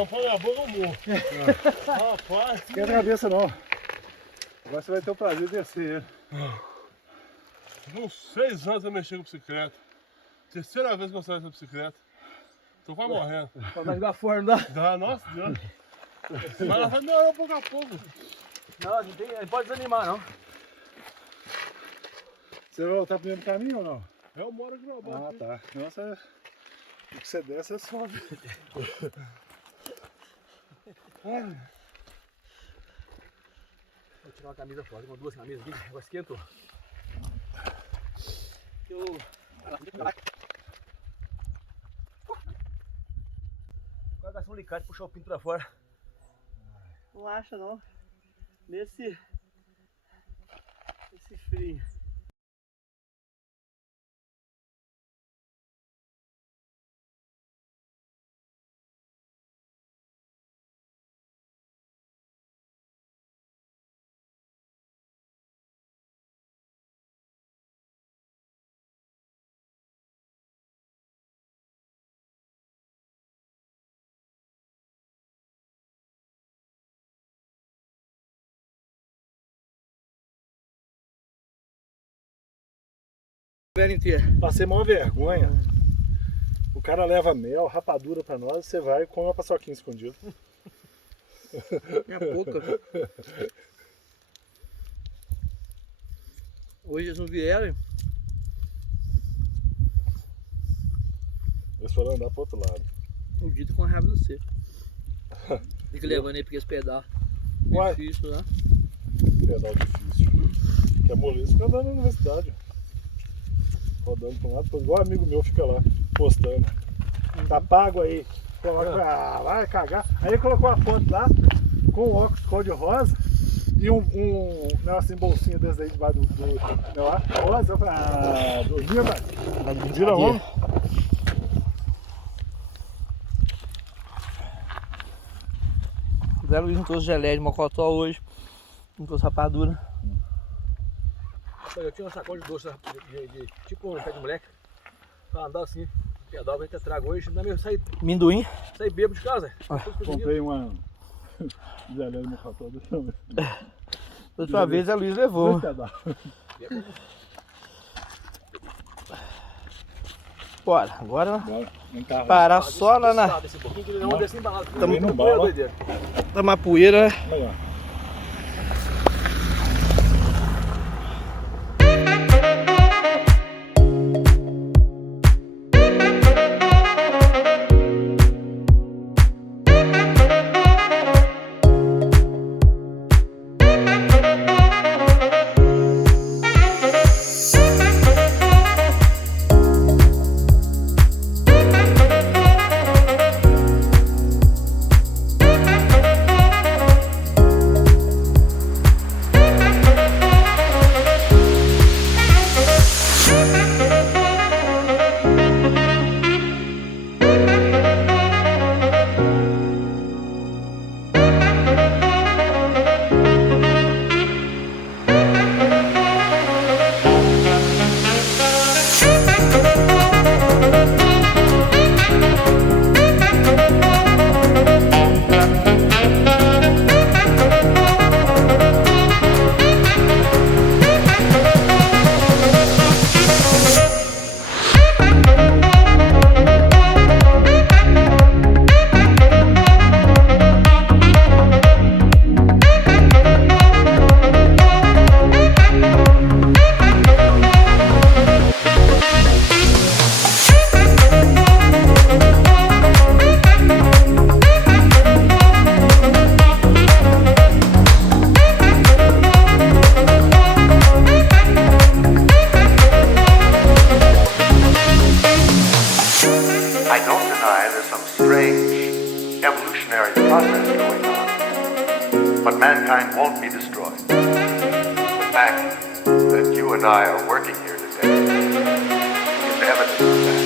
Não põe na boca, eu morro. Rapaz. Não esquenta a cabeça não. Agora você vai ter o prazer de descer ele. Uns 6 anos eu mexi com bicicleta. Terceira vez que eu saio dessa bicicleta. Tô quase morrendo. Vai jogar fora, não dá? Dá, nossa Deus. Mas ela vai melhorar pouco a pouco. Não pode desanimar, não. Você vai voltar pro mesmo caminho ou não? Eu moro aqui na boca. Ah, tá. Nossa, o que você desce é sobe. Vou tirar uma camisa fora, com 2 camisas aqui, agora esquentou. Agora gastou um alicate e puxou o pinto pra fora. Não acha não. Nesse frio. Passei maior vergonha. O cara leva mel, rapadura pra nós, você vai e come uma paçoquinha escondida. É pouca. Hoje eles não vieram. Eles foram andar pro outro lado. O dito com a raiva do você. Fica levando aí porque esse pedal. Uai. Difícil lá. Pedal difícil. Que é moleza, fica andando na universidade. Rodando pra um lado, igual amigo meu fica lá, postando. Tá pago aí. Coloca, vai cagar. Aí ele colocou a foto lá, com o óculos cor-de-rosa e um negócio em bolsinha desse aí debaixo do rosa. Eu falei, dormia, mas vira homem. O Zé Luiz não trouxe geleia de mocotó hoje, não trouxe rapadura. Eu tinha uma sacola de doce tipo um pé de moleque, pra andar assim, pedal, vai ter trago hoje, ainda mesmo saí. Minduim? Saí bêbado de casa. Comprei uma geleia de mocotó desse também. Da última vez a Luiz levou. Bora, agora parar só lá na. Tamo a poeira. But mankind won't be destroyed. The fact that you and I are working here today is evidence of that.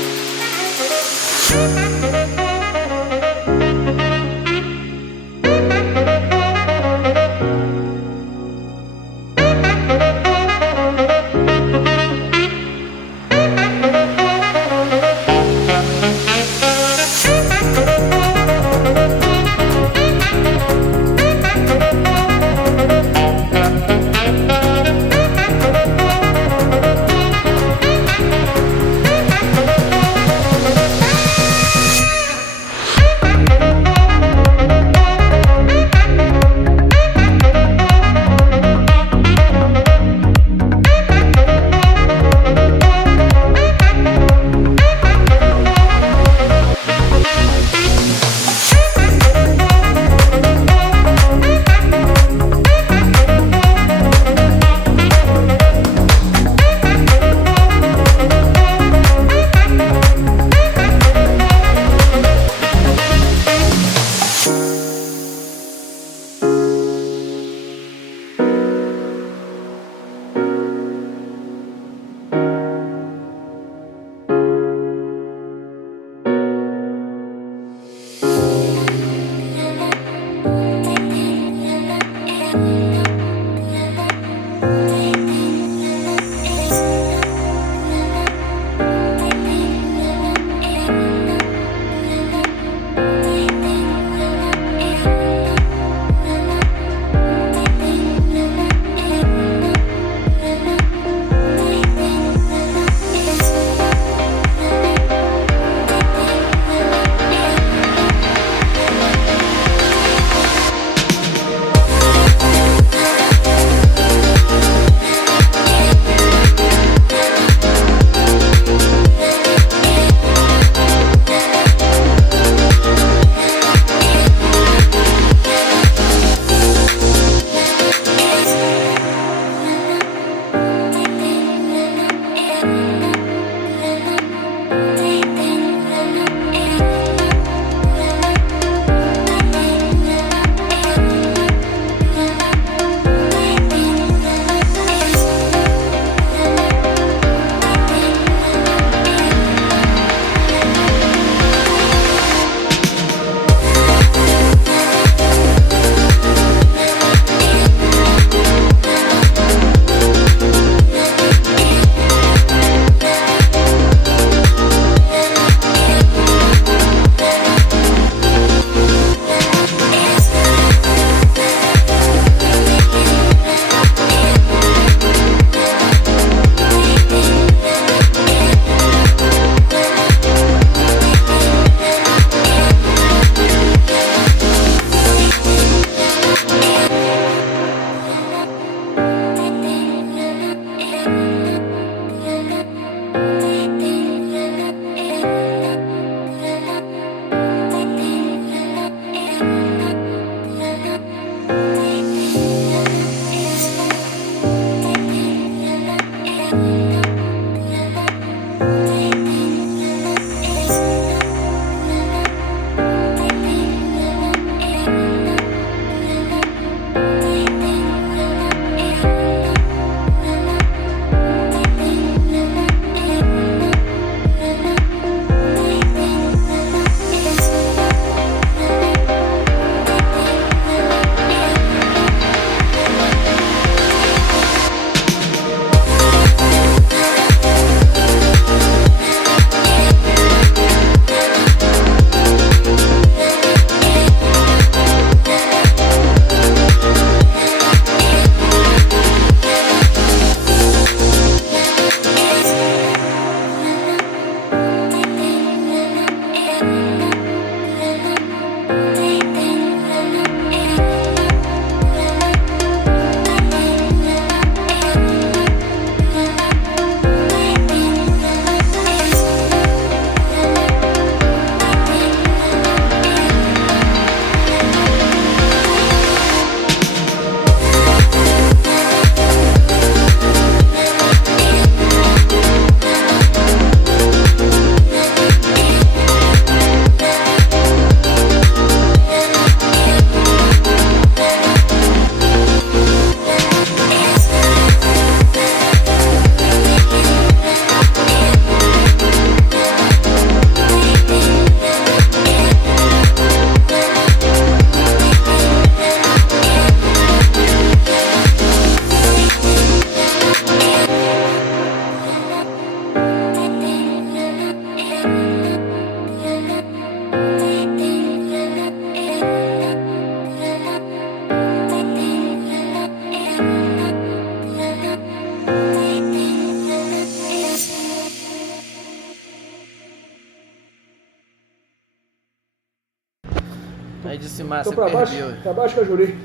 Aí de cima Tô você pra baixo, perdeu. pra baixo que eu jurei.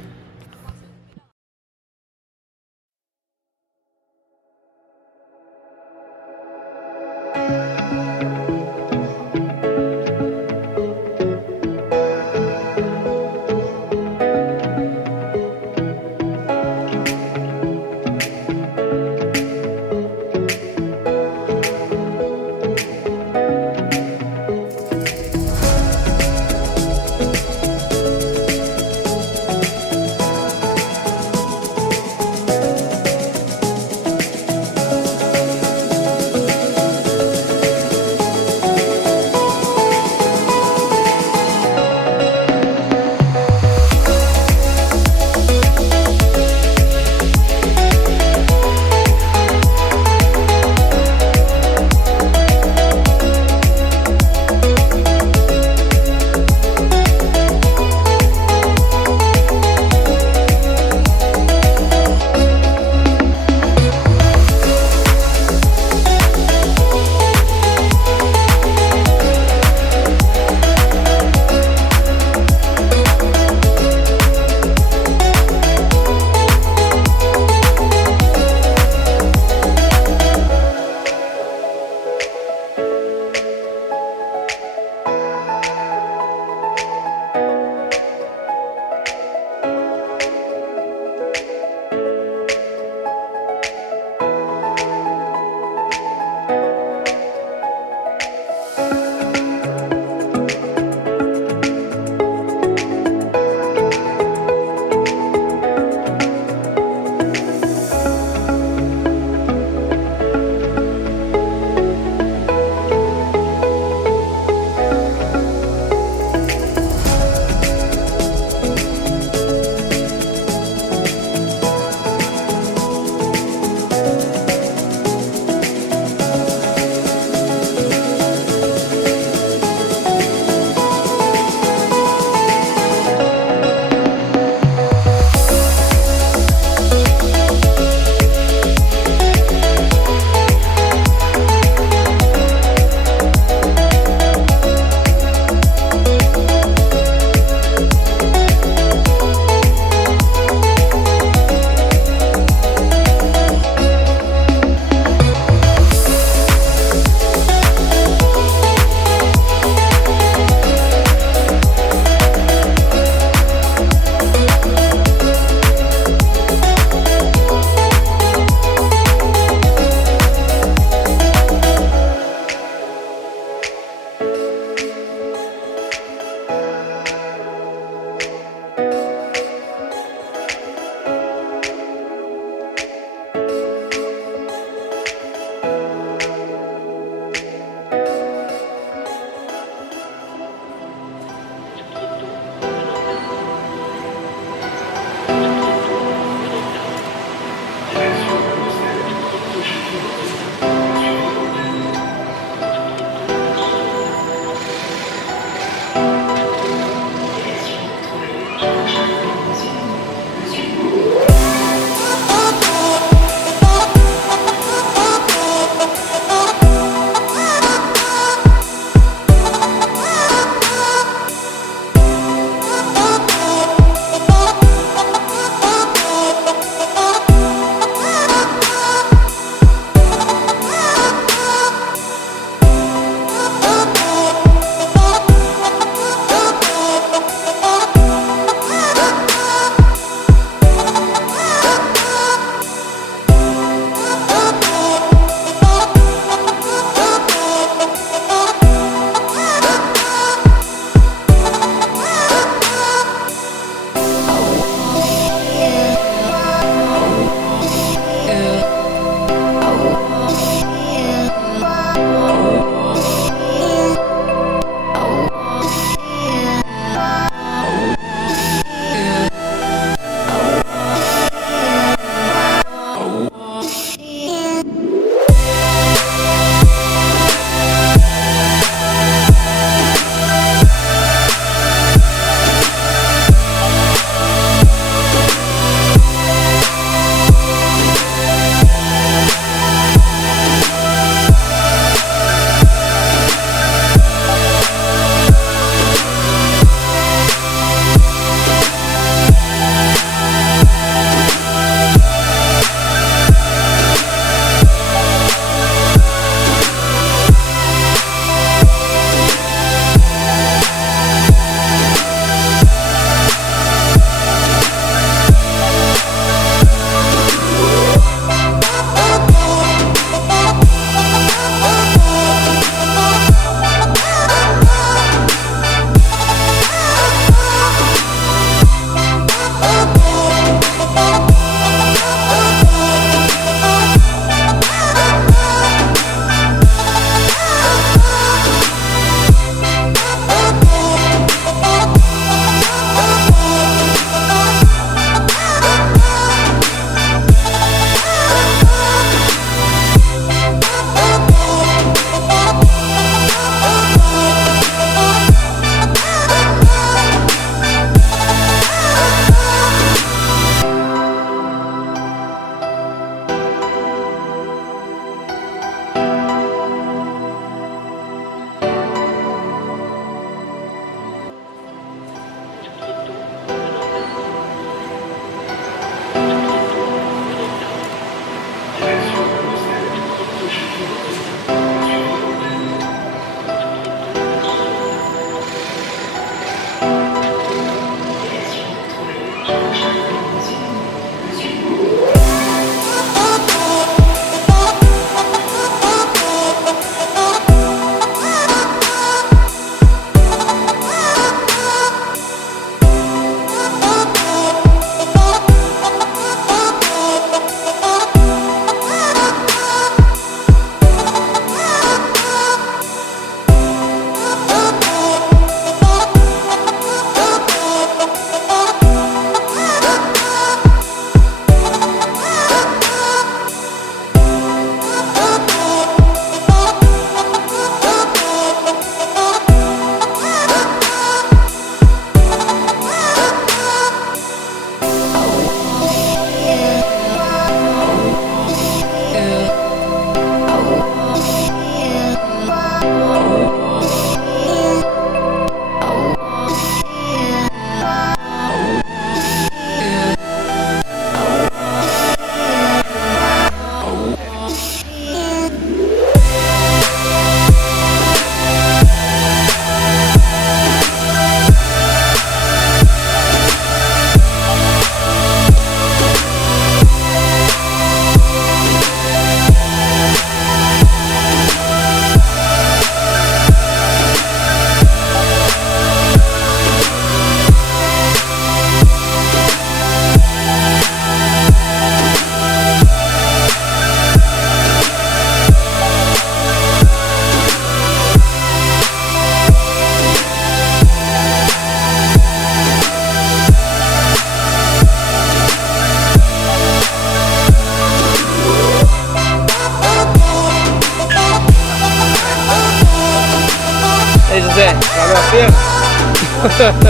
Zé, valeu a pena?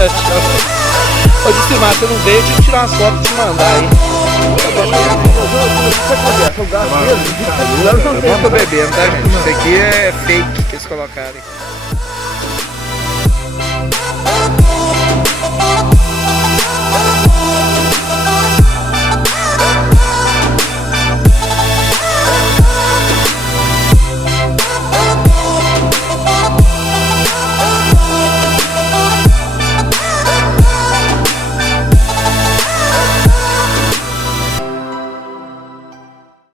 Show. Ô, Dissimar, você não veio, eu tive que tirar umas fotos e te mandar aí. Não tô bebendo, tá, gente? Isso aqui é fake que eles colocaram aí.